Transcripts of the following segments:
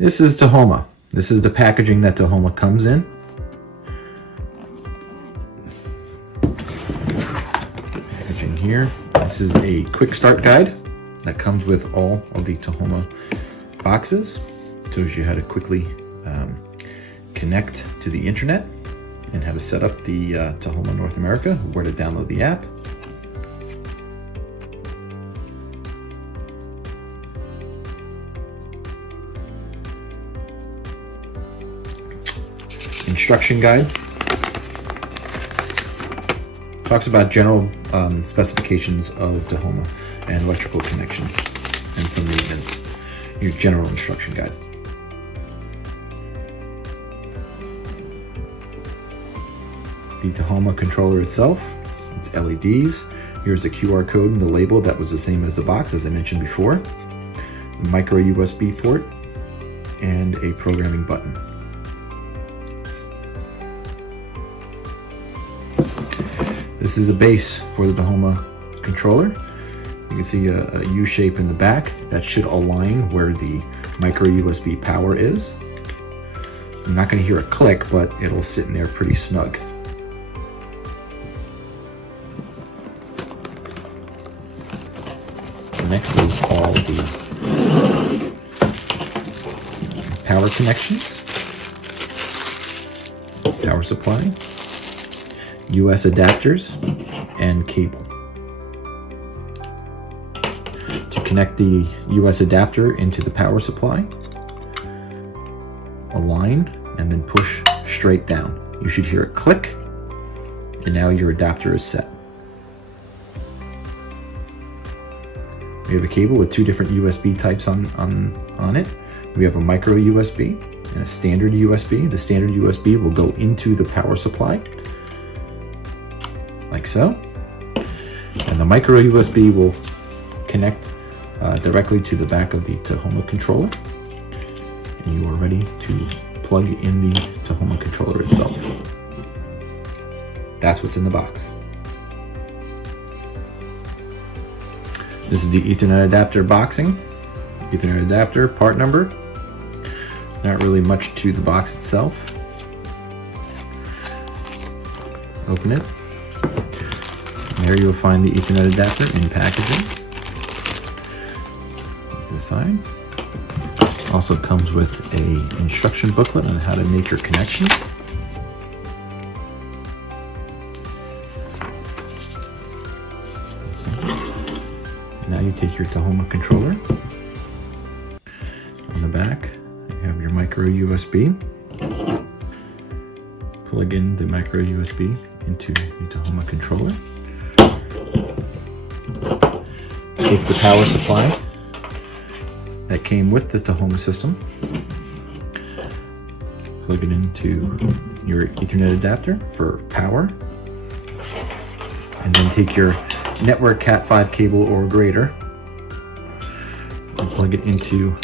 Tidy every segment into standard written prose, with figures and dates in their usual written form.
This is TaHoma. This is the packaging that TaHoma comes in. Packaging here. This is a quick start guide that comes with all of the TaHoma boxes. It shows you how to quickly connect to the internet and how to set up the TaHoma North America, where to download the app. Instruction guide. Talks about general specifications of TaHoma and electrical connections and some maintenance. Your general instruction guide. The TaHoma controller itself, it's LEDs. Here's the QR code and the label that was the same as the box, as I mentioned before. A micro USB port and a programming button. This is a base for the TaHoma controller. You can see a U shape in the back that should align where the micro USB power is. I'm not going to hear a click, but it'll sit in there pretty snug. Next is all the power connections, power supply, US adapters, and cable. To connect the US adapter into the power supply, align and then push straight down. You should hear a click, and now your adapter is set. We have a cable with two different USB types on it. We have a micro USB and a standard USB. The standard USB will go into the power supply, like so. And the micro USB will connect directly to the back of the TaHoma controller. And you are ready to plug in the TaHoma controller itself. That's what's in the box. This is the Ethernet adapter boxing. Ethernet adapter, part number. Not really much to the box itself. Open it. And there you'll find the Ethernet adapter in packaging. This side. Also comes with an instruction booklet on how to make your connections. Now you take your TaHoma controller. On the back, you have your micro USB. Plug in the micro USB into the TaHoma controller. Take the power supply that came with the TaHoma system. Plug it into your Ethernet adapter for power. And then take your network Cat 5 cable or greater and plug it into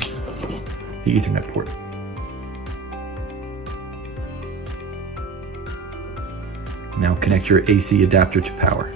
the Ethernet port. Now connect your AC adapter to power.